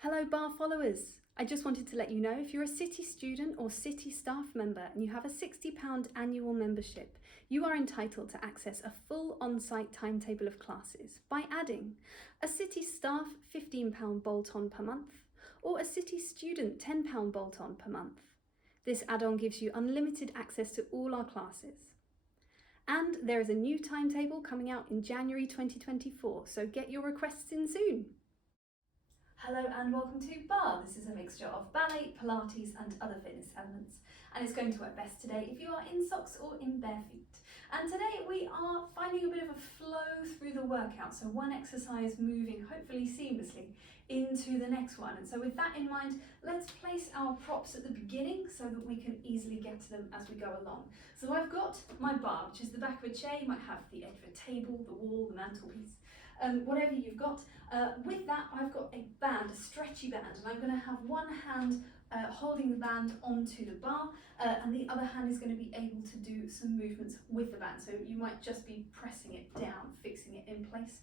Hello Barre followers! I just wanted to let you know if you're a City student or City staff member and you have a £60 annual membership, you are entitled to access a full on-site timetable of classes by adding a City staff £15 bolt-on per month or a City student £10 bolt-on per month. This add-on gives you unlimited access to all our classes. And there is a new timetable coming out in January 2024, so get your requests in soon. Hello and welcome to Barre. This is a mixture of ballet, Pilates and other fitness elements, and it's going to work best today if you are in socks or in bare feet. And today we are finding a bit of a flow through the workout, so one exercise moving hopefully seamlessly into the next one. And so with that in mind, let's place our props at the beginning so that we can easily get to them as we go along. So I've got my bar, which is the back of a chair. You might have the edge of a table, the wall, the mantelpiece. Whatever you've got. With that, I've got a band, a stretchy band, and I'm going to have one hand holding the band onto the bar, and the other hand is going to be able to do some movements with the band. So you might just be pressing it down, fixing it in place.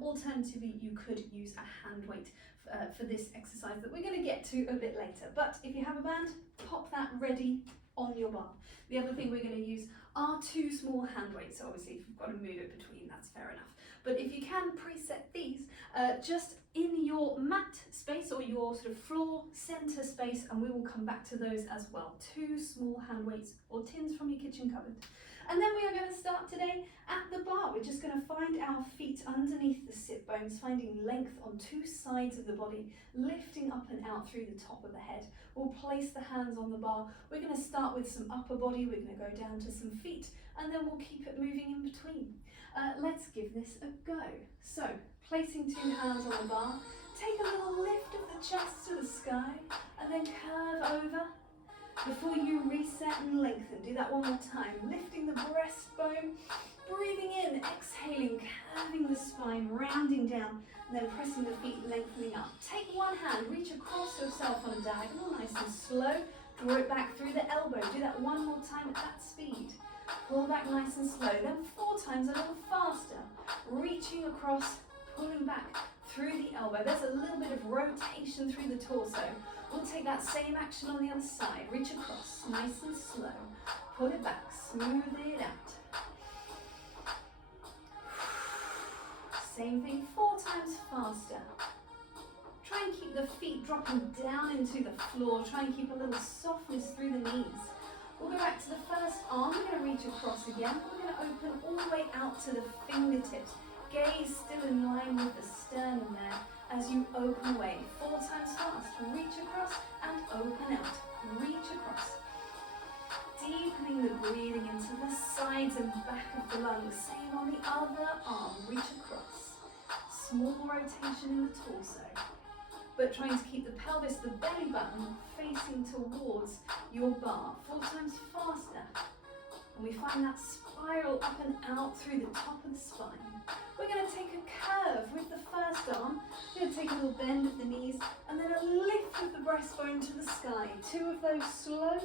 Alternatively, you could use a hand weight for this exercise that we're going to get to a bit later. But if you have a band, pop that ready on your bar. The other thing we're going to use are two small hand weights. So obviously, if you've got to move it between, that's fair enough. But if you can preset these just in your mat space or your sort of floor center space, and we will come back to those as well. Two small hand weights or tins from your kitchen cupboard. And then we are going to start today at the bar. We're just going to find our feet underneath the sit bones, finding length on two sides of the body, lifting up and out through the top of the head. We'll place the hands on the bar. We're going to start with some upper body. We're going to go down to some feet, and then we'll keep it moving in between. Let's give this a go. So, placing two hands on the bar, take a little lift of the chest to the sky, and then curve over before you reset and lengthen. Do that one more time. Lifting the breastbone, breathing in, exhaling, curving the spine, rounding down, and then pressing the feet, lengthening up. Take one hand, reach across yourself on a diagonal, nice and slow. Draw it back through the elbow. Do that one more time at that speed. Pull back nice and slow, then 4 times a little faster. Reaching across, pulling back through the elbow. There's a little bit of rotation through the torso. We'll take that same action on the other side. Reach across, nice and slow. Pull it back, smooth it out. Same thing, 4 times faster. Try and keep the feet dropping down into the floor. Try and keep a little softness through the knees. We'll go back to the first arm. We're going to reach across again. We're going to open all the way out to the fingertips. Gaze still in line with the sternum there as you open away. 4 times fast. Reach across and open out. Reach across. Deepening the breathing into the sides and back of the lungs. Same on the other arm. Reach across. Small rotation in the torso, but trying to keep the pelvis, the belly button, facing towards your bar. 4 times faster. And we find that spiral up and out through the top of the spine. We're going to take a curve with the first arm. We're going to take a little bend of the knees, and then a lift of the breastbone to the sky. 2 of those slow,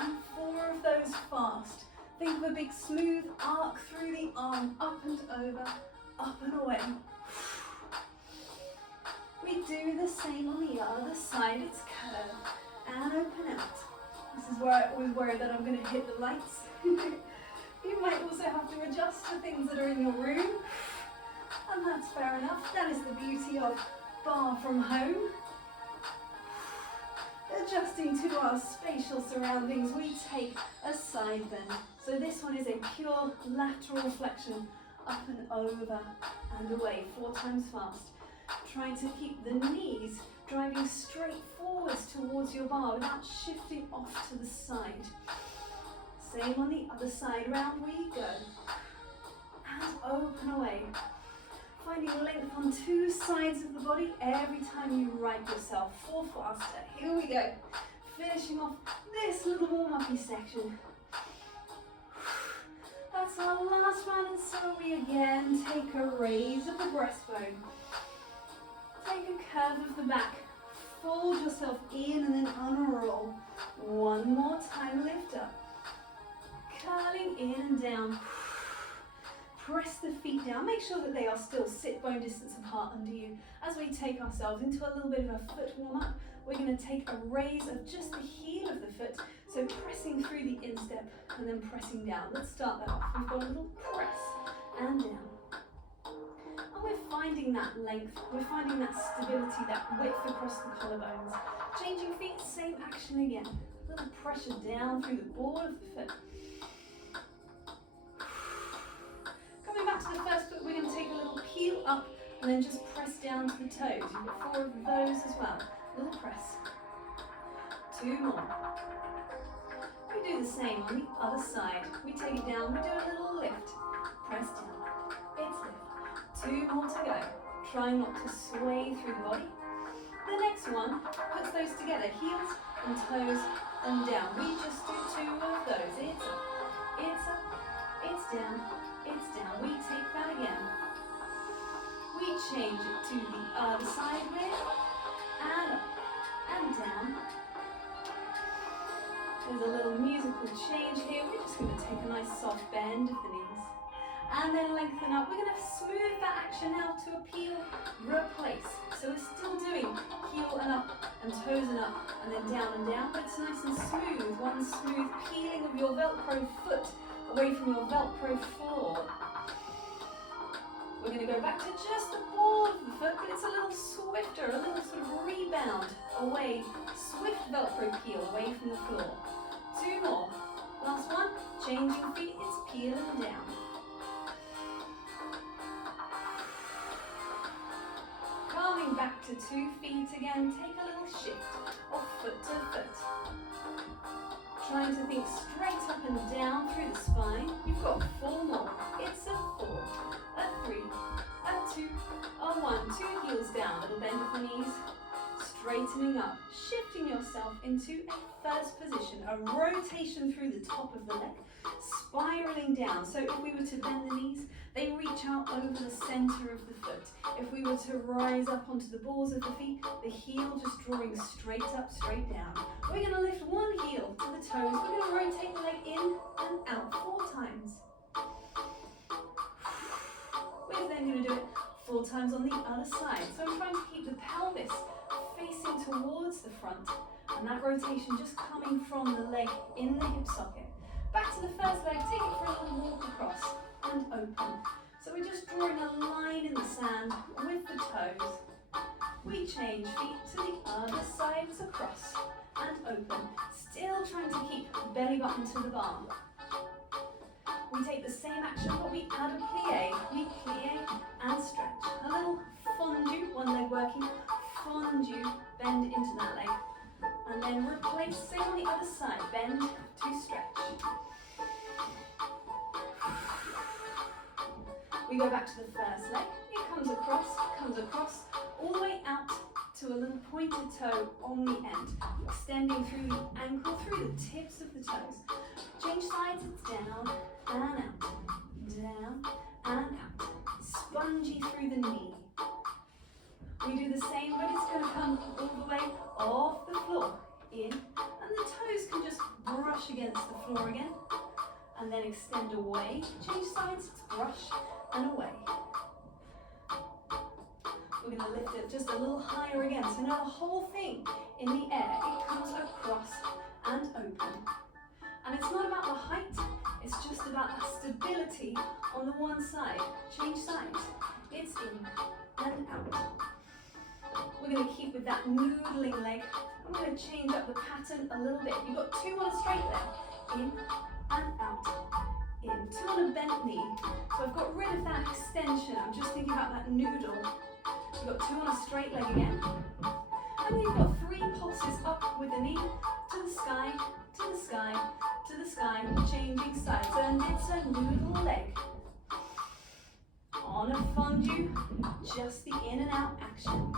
and 4 of those fast. Think of a big smooth arc through the arm, up and over, up and away. We do the same on the other side. It's curve and open out. This is where I always worry that I'm going to hit the lights. You might also have to adjust to things that are in your room, and that's fair enough. That is the beauty of Barre from home. Adjusting to our spatial surroundings, we take a side bend. So this one is a pure lateral flexion, up and over and away, 4 times fast. Trying to keep the knees driving straight forwards towards your bar without shifting off to the side. Same on the other side, round we go. And open away. Finding length on 2 sides of the body every time you right yourself. 4 faster. Here we go. Finishing off this little warm-uppy section. That's our last one, and so we again take a raise of the breastbone. Take a curve of the back, fold yourself in and then unroll. 1 more time, lift up. Curling in and down. Press the feet down. Make sure that they are still sit bone distance apart under you. As we take ourselves into a little bit of a foot warm up, we're going to take a raise of just the heel of the foot. So pressing through the instep and then pressing down. Let's start that off. We've got a little press and down. And we're finding that length, we're finding that stability, that width across the collarbones. Changing feet, same action again. A little pressure down through the ball of the foot. Coming back to the first foot, we're going to take a little peel up and then just press down to the toes. You've got 4 of those as well. A little press. 2 more. We do the same on the other side. We take it down, we do a little lift. Press down. It's lift. 2 more to go. Try not to sway through the body. The next one puts those together, heels and toes and down. We just do 2 of those. It's up, it's down, it's down. We take that again. We change it to the other side with, and up, and down. There's a little musical change here. We're just going to take a nice soft bend of the knees. And then lengthen up. We're going to smooth that action out to a peel, replace. So we're still doing heel and up, and toes and up, and then down, but it's nice and smooth. One smooth peeling of your Velcro foot away from your Velcro floor. We're going to go back to just the ball of the foot, but it's a little swifter, a little sort of rebound away. Swift Velcro peel away from the floor. 2 more. Last one. Changing feet, it's peeling down. Coming back to 2 feet again, take a little shift of foot to foot. Trying to think straight up and down through the spine. You've got 4 more. It's a 4, a 3, a 2, a 1. 2 heels down, little bend of the knees. Straightening up, shifting yourself into a first position, a rotation through the top of the leg, spiraling down. So if we were to bend the knees, they reach out over the center of the foot. If we were to rise up onto the balls of the feet, the heel just drawing straight up, straight down. We're going to lift one heel to the toes. We're going to rotate the leg in and out 4 times. We're then going to do it 4 times on the other side. So I'm trying to keep the pelvis facing towards the front, and that rotation just coming from the leg in the hip socket. Back to the first leg, take it for a little walk across and open. So we're just drawing a line in the sand with the toes. We change feet to the other side across and open. Still trying to keep belly button to the bar. We take the same action, but we add a plie. We plie and stretch. A little fondue, one leg working. Fondue, bend into that leg, and then replace, same on the other side, bend to stretch. We go back to the first leg, it comes across, all the way out to a little pointed toe on the end, extending through the ankle, through the tips of the toes. Change sides, it's down and out, spongy through the knee. We do the same, but it's going to come all the way off the floor, in, and the toes can just brush against the floor again, and then extend away. Change sides, brush and away. We're going to lift it just a little higher again, so now the whole thing in the air, it comes across and open. And it's not about the height, it's just about that stability on the one side. Change sides, it's in and out. We're going to keep with that noodling leg. I'm going to change up the pattern a little bit. You've got 2 on a straight leg, in and out, in. 2 on a bent knee. So I've got rid of that extension. I'm just thinking about that noodle. You've got 2 on a straight leg again. And then you've got 3 pulses up with the knee, to the sky, to the sky, to the sky, changing sides. And it's a noodle leg. On a fondue, just the in and out action.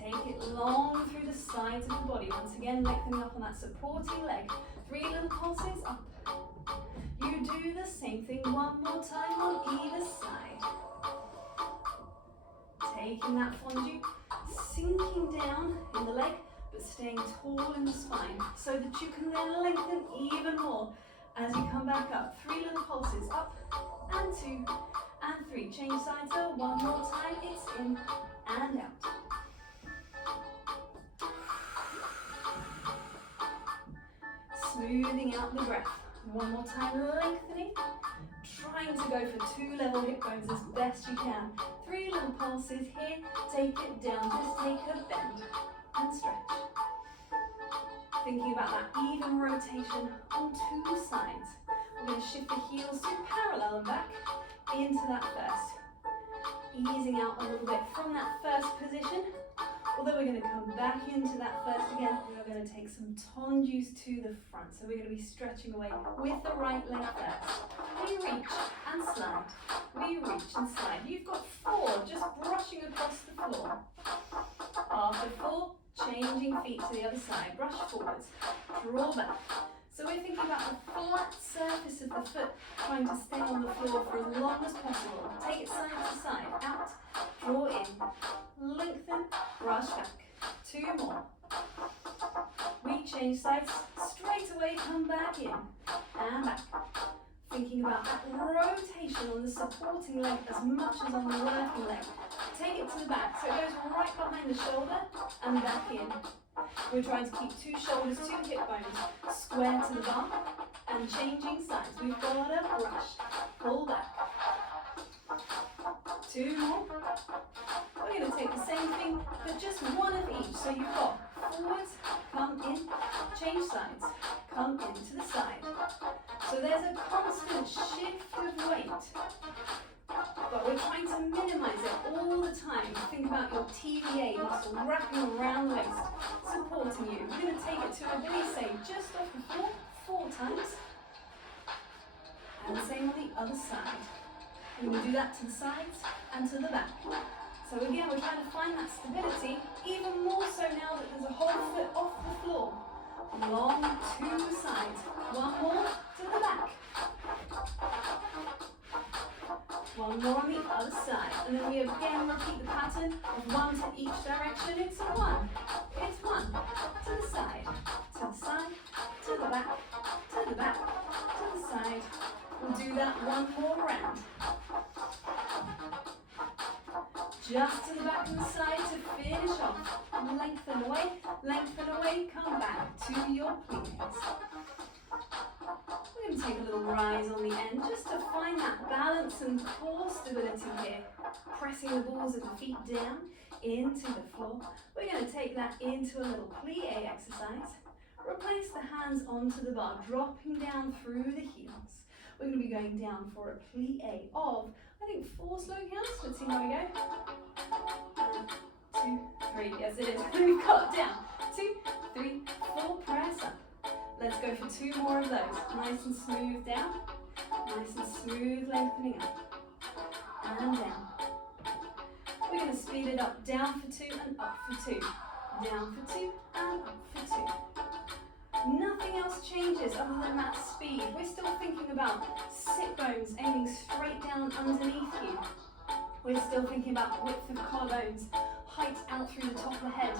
Take it long through the sides of the body. Once again, lengthening up on that supporting leg. 3 little pulses up. You do the same thing one more time on either side. Taking that fondue, sinking down in the leg, but staying tall in the spine, so that you can then lengthen even more as you come back up. 3 little pulses up and 2 and 3. Change sides, so one more time. It's in and out. Smoothing out the breath. One more time, lengthening. Trying to go for 2 level hip bones as best you can. 3 little pulses here. Take it down. Just take a bend and stretch. Thinking about that even rotation on 2 sides. We're going to shift the heels to parallel and back into that first. Easing out a little bit from that first position. Although we're going to come back into that first again, we are going to take some tendus to the front. So we're going to be stretching away with the right leg first. We reach and slide. We reach and slide. You've got 4 just brushing across the floor. After 4, changing feet to the other side. Brush forwards. Draw back. So we're thinking about the flat surface of the foot, trying to stay on the floor for as long as possible. Take it side to side, out, draw in, lengthen, brush back. 2 more. We change sides, straight away come back in, and back. Thinking about that rotation on the supporting leg as much as on the working leg. Take it to the back, so it goes right behind the shoulder and back in. We're trying to keep 2 shoulders, 2 hip bones square to the bar and changing sides. We've got a brush, pull back. 2 more. We're going to take the same thing, but just 1 of each. So you've got forwards, come in, change sides, come into the side. So there's a constant shift of weight, but we're trying to minimize it all the time. Think about your TVA muscle wrapping around the waist, supporting you. We're going to take it to a glisse just off the floor 4 times. And the same on the other side. And we do that to the sides and to the back. So again, we're trying to find that stability, even more so now that there's a whole foot off the floor. Long 2 sides. 1 more to the back. 1 more on the other side. And then we again repeat the pattern of 1 to each direction. It's 1. It's 1. To the side. To the side. To the back. To the back. To the side. We'll do that 1 more round. Just to the back and the side to finish off. Lengthen away, come back to your plies. We're going to take a little rise on the end just to find that balance and core stability here. Pressing the balls of the feet down into the floor. We're going to take that into a little plie exercise. Replace the hands onto the bar, dropping down through the heels. We're going to be going down for a plie of, I think, 4 slow counts. Let's see how we go. 1, 2, 3. Yes, it is. We've got down. 2, 3, 4. Press up. Let's go for 2 more of those. Nice and smooth down. Nice and smooth lengthening up. And down. We're going to speed it up. Down for 2 and up for 2. Down for 2 and up for 2. Nothing else changes other than that speed. We're still thinking about sit bones aiming straight down underneath you. We're still thinking about width of collarbones, height out through the top of the head,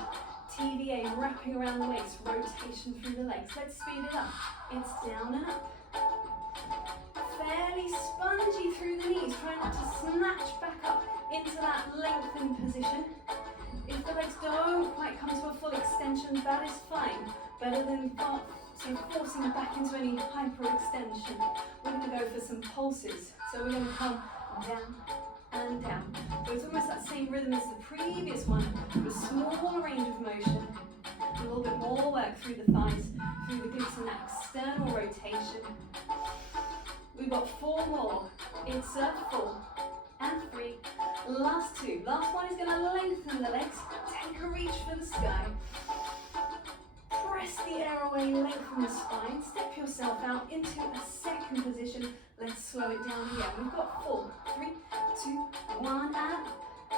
TVA wrapping around the waist, rotation through the legs. Let's speed it up. It's down and up. Fairly spongy through the knees. Try not to snatch back up into that lengthened position. If the legs don't quite come to a full extension, that is fine. Better than sort of forcing back into any hyperextension. We're going to go for some pulses. So we're going to come down and down. So it's almost that same rhythm as the previous one, but a smaller range of motion. A little bit more work through the thighs, through the glutes and that external rotation. We've got 4 more. It's a 4 and 3. Last 2. Last one is going to lengthen the legs. Take a reach for the sky. Press the air away, lengthen the spine. Step yourself out into a second position. Let's slow it down again. We've got 4, 3, 2, 1, and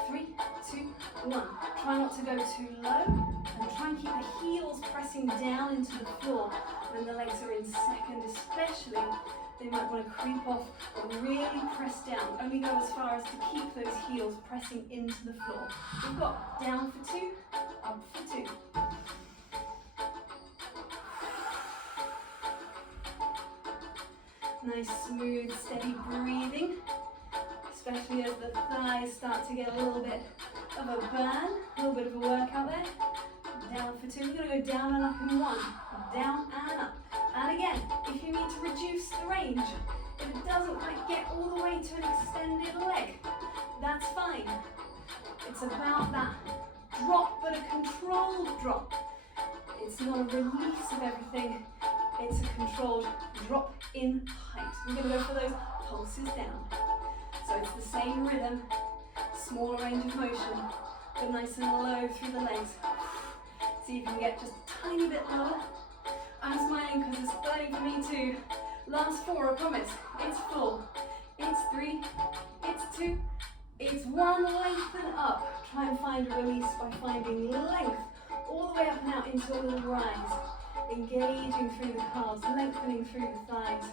3, 2, 1. Try not to go too low, and try and keep the heels pressing down into the floor when the legs are in second, especially. They might want to creep off or really press down. Only go as far as to keep those heels pressing into the floor. We've got down for 2, up for 2. Nice, smooth, steady breathing, especially as the thighs start to get a little bit of a burn, a little bit of a workout there. Down for two. We're going to go down and up in one. Down and up. And again, if you need to reduce the range, if it doesn't quite get all the way to an extended leg, that's fine. It's about that drop, but a controlled drop. It's not a release of everything. It's a controlled drop in height. We're going to go for those pulses down. So it's the same rhythm, smaller range of motion, but nice and low through the legs. See if you can get just a tiny bit lower. I'm smiling because it's starting for me too. Last four, I promise. It's full. It's three. It's two. It's one. Lengthen up. Try and find a release by finding length all the way up and out into a little rise. Engaging through the calves, lengthening through the thighs.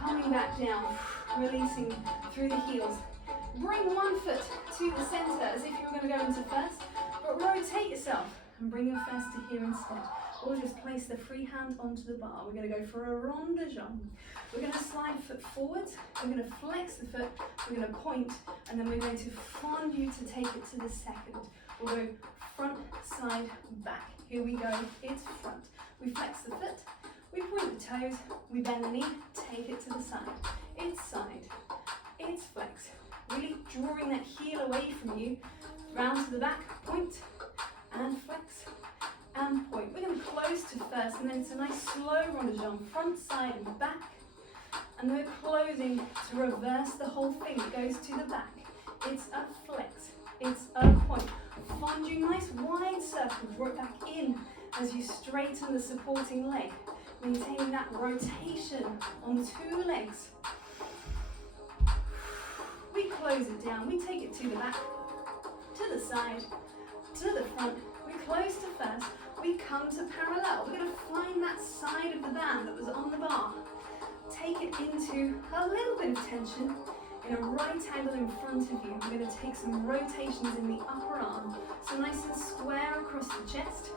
Coming back down, releasing through the heels. Bring one foot to the center as if you were going to go into first, but rotate yourself and bring your first to here instead. Or just place the free hand onto the bar. We're going to go for a rond de jambe. We're going to slide foot forwards, we're going to flex the foot, we're going to point, and then we're going to fondue to take it to the second. We'll go front, side, back. Here we go, it's front. We flex the foot, we point the toes, we bend the knee, take it to the side. It's side, it's flex. Really drawing that heel away from you, round to the back, point, and flex, and point. We're going to close to first, and then it's a nice slow rond de jambe, front, side, and back. And then we're closing to reverse the whole thing. It goes to the back. It's a flex, it's a point. Fondue, nice wide circle, draw it back in as you straighten the supporting leg. Maintaining that rotation on two legs. We close it down, we take it to the back, to the side, to the front. We close to first, we come to parallel. We're going to find that side of the band that was on the bar. Take it into a little bit of tension in a right angle in front of you. We're going to take some rotations in the upper arm, so nice and square across the chest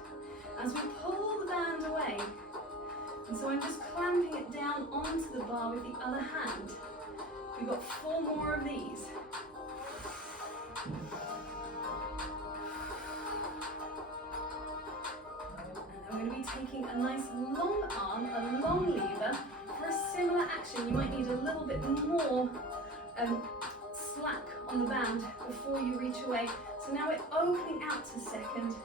as we pull the band away. And so I'm just clamping it down onto the bar with the other hand. We've got four more of these. And then we're going to be taking a nice long arm, a long lever, for a similar action. You might need a little bit more slack on the band before you reach away. So now we're opening out to second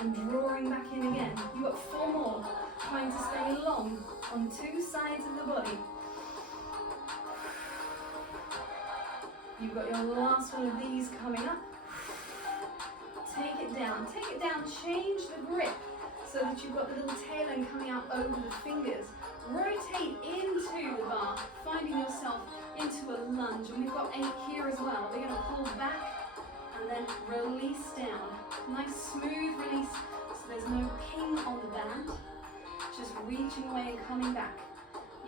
and drawing back in again. You've got four more, trying to stay long on two sides of the body. You've got your last one of these coming up. Take it down, change the grip so that you've got the little tail end coming out over the fingers. Rotate into the bar, finding yourself into a lunge. And we've got 8 here as well. We're going to pull back and then release down. Nice smooth release so there's no ping on the band. Just reaching away and coming back.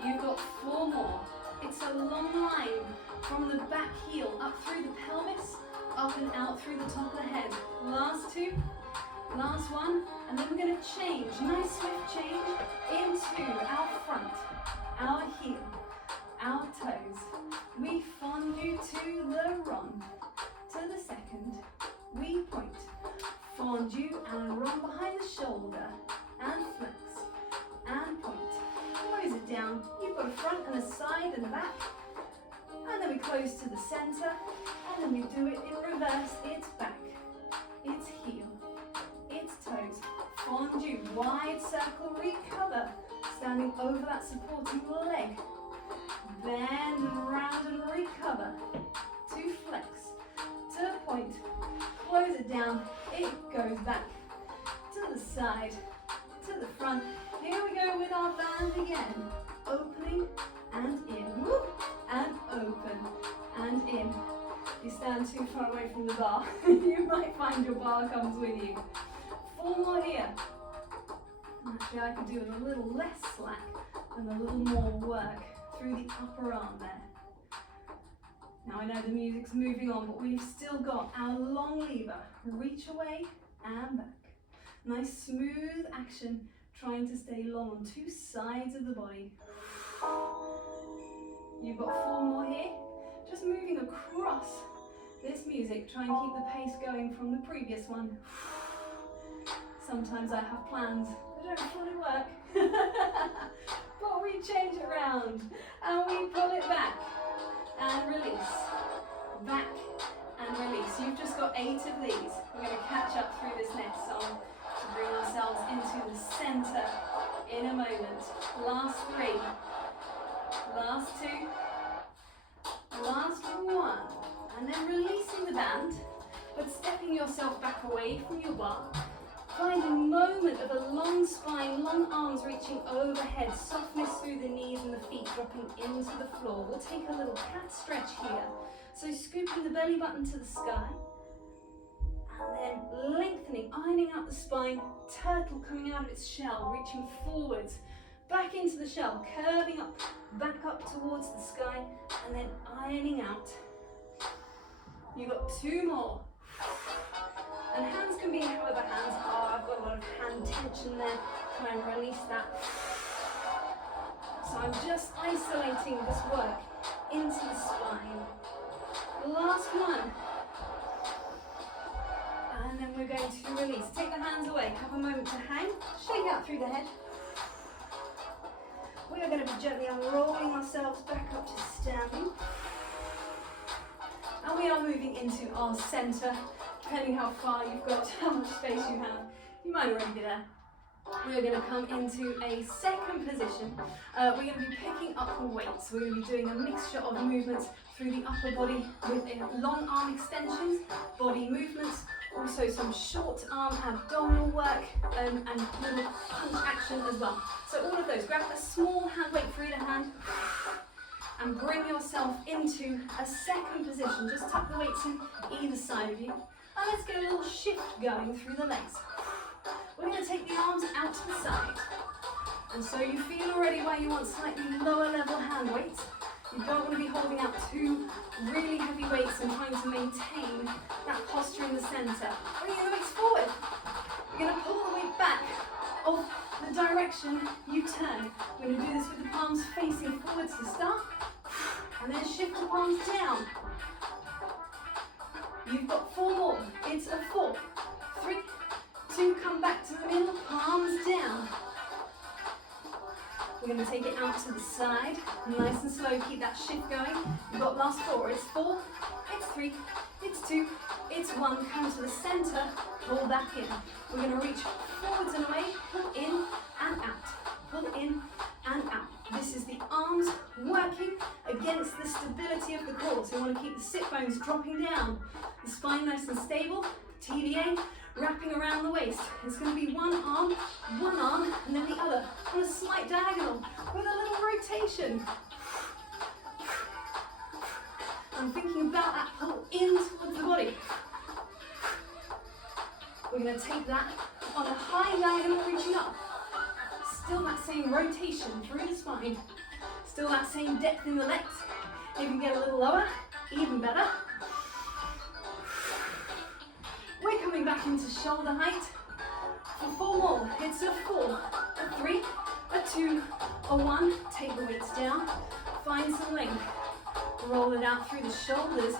You've got 4 more. It's a long line from the back heel up through the pelvis, up and out through the top of the head. Last 2. Last one, and then we're going to change, nice swift change, into our front, our heel, our toes. We fondue to the rond, to the second, we point, fondue and run behind the shoulder, and flex, and point. Close it down, you've got a front and a side and a back, and then we close to the center, and then we do it in reverse, it's back, it's heel. Toes, fondue, wide circle, recover, standing over that supporting leg, bend around and recover, to flex, to point, close it down, it goes back, to the side, to the front. Here we go with our band again, opening and in, whoop, and open and in. If you stand too far away from the bar, you might find your bar comes with you. 4 more here. Actually, I could do with a little less slack and a little more work through the upper arm there. Now I know the music's moving on, but we've still got our long lever. Reach away and back. Nice smooth action, trying to stay long on 2 sides of the body. You've got 4 more here. Just moving across this music. Try and keep the pace going from the previous one. Sometimes I have plans that don't fully work. But we change it around and we pull it back and release. Back and release. You've just got 8 of these. We're going to catch up through this next song to bring ourselves into the center in a moment. Last 3. Last 2. Last 1. And then releasing the band, but stepping yourself back away from your bar. Find a moment of a long spine, long arms reaching overhead, softness through the knees and the feet dropping into the floor. We'll take a little cat stretch here. So scooping the belly button to the sky, and then lengthening, ironing out the spine, turtle coming out of its shell, reaching forwards, back into the shell, curving up, back up towards the sky, and then ironing out. You've got 2 more. And hands can be however hands are. I've got a lot of hand tension there. Try and release that. So I'm just isolating this work into the spine. Last one. And then we're going to release. Take the hands away. Have a moment to hang. Shake out through the head. We are going to be gently unrolling ourselves back up to standing. And we are moving into our center. Depending how far you've got, how much space you have, you might already be there. We're going to come into a second position. We're going to be picking up the weights. We're going to be doing a mixture of movements through the upper body with long arm extensions, body movements, also some short arm abdominal work and little punch action as well. So all of those, grab a small hand weight for either hand and bring yourself into a second position. Just tuck the weights in either side of you. And let's get a little shift going through the legs. We're going to take the arms out to the side. And so you feel already where you want slightly lower level hand weights. You don't want to be holding out 2 really heavy weights and trying to maintain that posture in the center. Bringing the weights forward. You're going to pull the weight back of the direction you turn. We're going to do this with the palms facing forwards to start. And then shift the palms down. You've got 4 more. It's a 4, 3, 2, come back to the middle, palms down. We're going to take it out to the side, nice and slow, keep that shift going. You've got last 4, it's 4, it's 3, it's 2, it's 1, come to the center, pull back in. We're going to reach forwards and away, pull in and out, pull in and out. This is the arms working against the stability of the core. So you want to keep the sit bones dropping down, the spine nice and stable, TVA wrapping around the waist. It's going to be one arm, and then the other on a slight diagonal with a little rotation. I'm thinking about that pull in towards the body. We're going to take that on a high diagonal reaching up. Still that same rotation through the spine. Still that same depth in the legs. If you can get a little lower, even better. We're coming back into shoulder height for 4 more. It's a 4, a 3, a 2, a 1. Take the weights down. Find some length. Roll it out through the shoulders.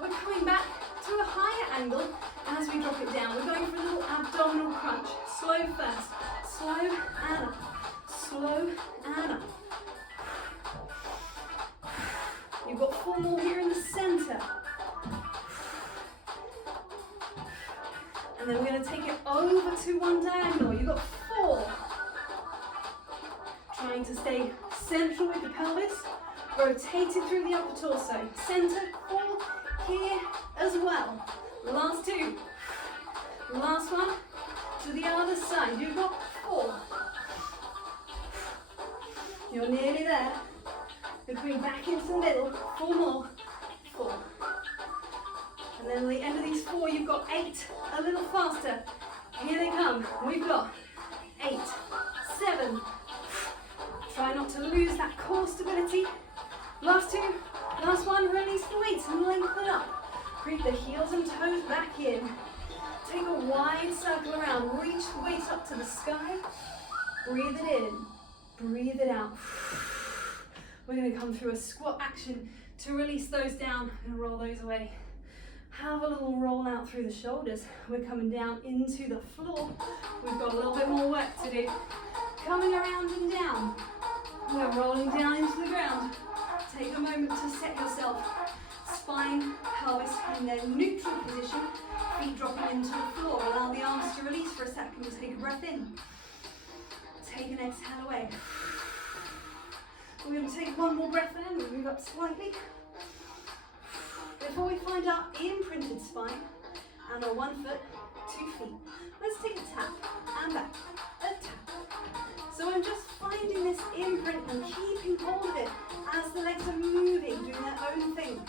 We're coming back to a higher angle as we drop it down. We're going for a little abdominal crunch. Slow first. Slow and up. Slow and up. You've got 4 more here in the center. And then we're going to take it over to one diagonal. You've got 4. Trying to stay central with the pelvis. Rotated through the upper torso. Center, 4 here as well. Last 2. Last one. To the other side. You've got 4. You're nearly there. We're coming back into the middle. 4 more. 4. And then at the end of these 4, you've got 8. A little faster. Here they come. We've got 8, 7. Try not to lose that core stability. Last 2. Last one. Release the weights and lengthen up. Creep the heels and toes back in. Take a wide circle around. Reach the weights up to the sky. Breathe it in. Breathe it out. We're going to come through a squat action to release those down and roll those away. Have a little roll out through the shoulders. We're coming down into the floor. We've got a little bit more work to do. Coming around and down. We're rolling down into the ground. Take a moment to set yourself. Spine, pelvis in their neutral position. Feet dropping into the floor. Allow the arms to release for a second. Take a breath in. Take an exhale away. We're going to take one more breath in. We'll move up slightly. Before we find our imprinted spine and our 1 foot, 2 feet, let's take a tap and back, a tap. So I'm just finding this imprint and keeping hold of it as the legs are moving, doing their own thing.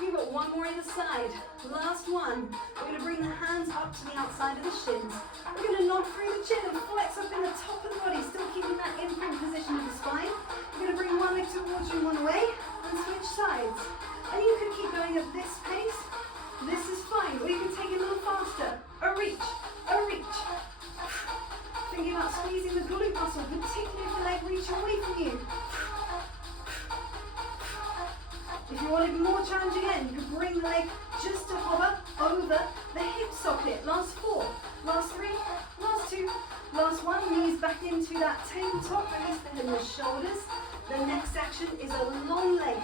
We've got one more either side. Last one. We're going to bring the hands up to the outside of the shins. We're going to nod through the chin and flex up in the top of the body, still keeping that imprint position of the spine. We're going to bring one leg towards you and one away and switch sides. And you can keep going at this pace. This is fine. Or you can take it a little faster. A reach, a reach. Thinking about squeezing the glute muscle, particularly if the leg reaches away from you. If you want it more challenging again, you can bring the leg just to hover over the hip socket. Last 4, last 3, last 2, last 1. Knees back into that tabletop, release the head and the shoulders. The next action is a long leg.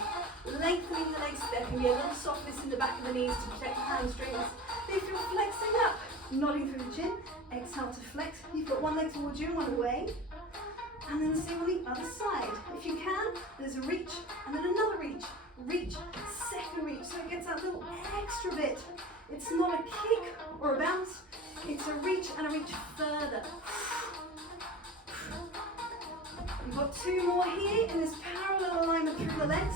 Lengthening the legs. There can be a little softness in the back of the knees to protect the hamstrings. If you're flexing up, nodding through the chin, exhale to flex. You've got one leg towards you and one away. And then the same on the other side. If you can, there's a reach and then another reach. Reach, second reach, so it gets that little extra bit. It's not a kick or a bounce, it's a reach and a reach further. You've got 2 more here in this parallel alignment through the legs.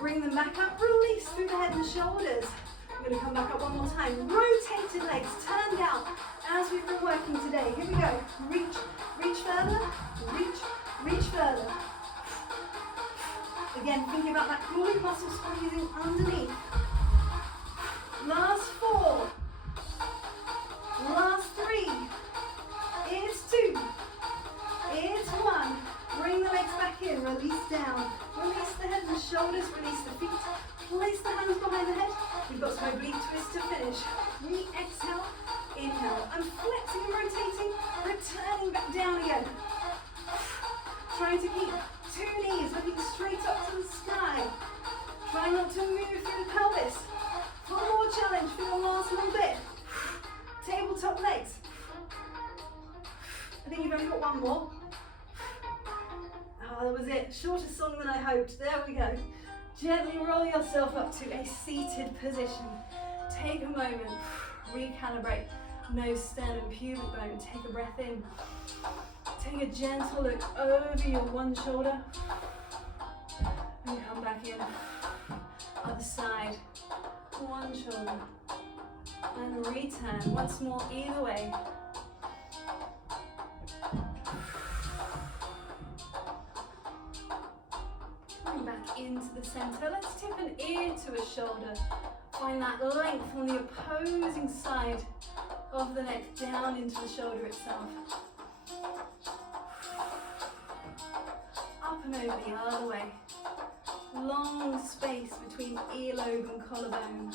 Bring them back up, release through the head and the shoulders. We're going to come back up one more time. Rotated legs, turned out as we've been working today. Here we go. Reach, reach further, reach, reach further. Again, thinking about that glute muscle squeezing underneath. Last 4. Last 3. It's 2. It's 1. Bring the legs back in. Release down. Release the head and the shoulders. Release the feet. Place the hands behind the head. We've got some oblique twist to finish. Re-exhale. Inhale. I'm flexing and rotating. Returning back down again. Trying to keep 2 knees looking straight up to the sky. Try not to move through the pelvis. For more challenge for the last little bit. Tabletop legs. I think you've only got one more. Oh, that was it. Shorter song than I hoped. There we go. Gently roll yourself up to a seated position. Take a moment. Recalibrate. Nose, sternum, pubic bone. Take a breath in. Take a gentle look over your one shoulder and come back in. Other side, one shoulder and return. Once more, either way. Coming back into the center. Let's tip an ear to a shoulder. Find that length on the opposing side of the neck down into the shoulder itself. Up and over the other way. Long space between earlobe and collarbone.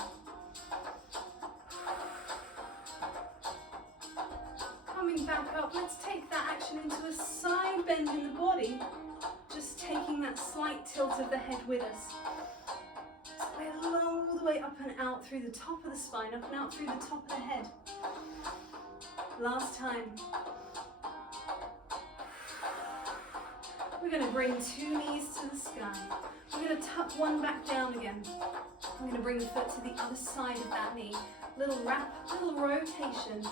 Coming back up, let's take that action into a side bend in the body. Just taking that slight tilt of the head with us. So we're all the way up and out through the top of the spine, up and out through the top of the head. Last time. We're going to bring 2 knees to the sky. We're going to tuck one back down again. I'm going to bring the foot to the other side of that knee. Little wrap, little rotation.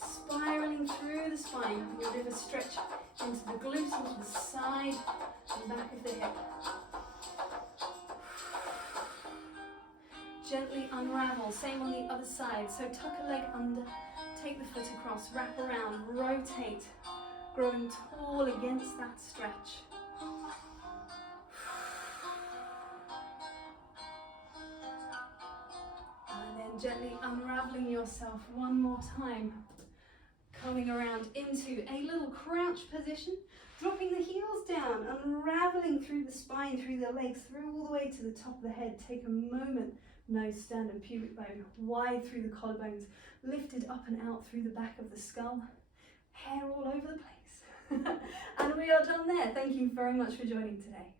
Spiraling through the spine. You'll give a stretch into the glutes, into the side and back of the hip. Gently unravel, same on the other side. So tuck a leg under, take the foot across, wrap around, rotate. Growing tall against that stretch. And then gently unraveling yourself one more time. Coming around into a little crouch position, dropping the heels down, unraveling through the spine, through the legs, through all the way to the top of the head. Take a moment, nose, sternum, pubic bone, wide through the collarbones, lifted up and out through the back of the skull, hair all over the place. And we are done there. Thank you very much for joining today.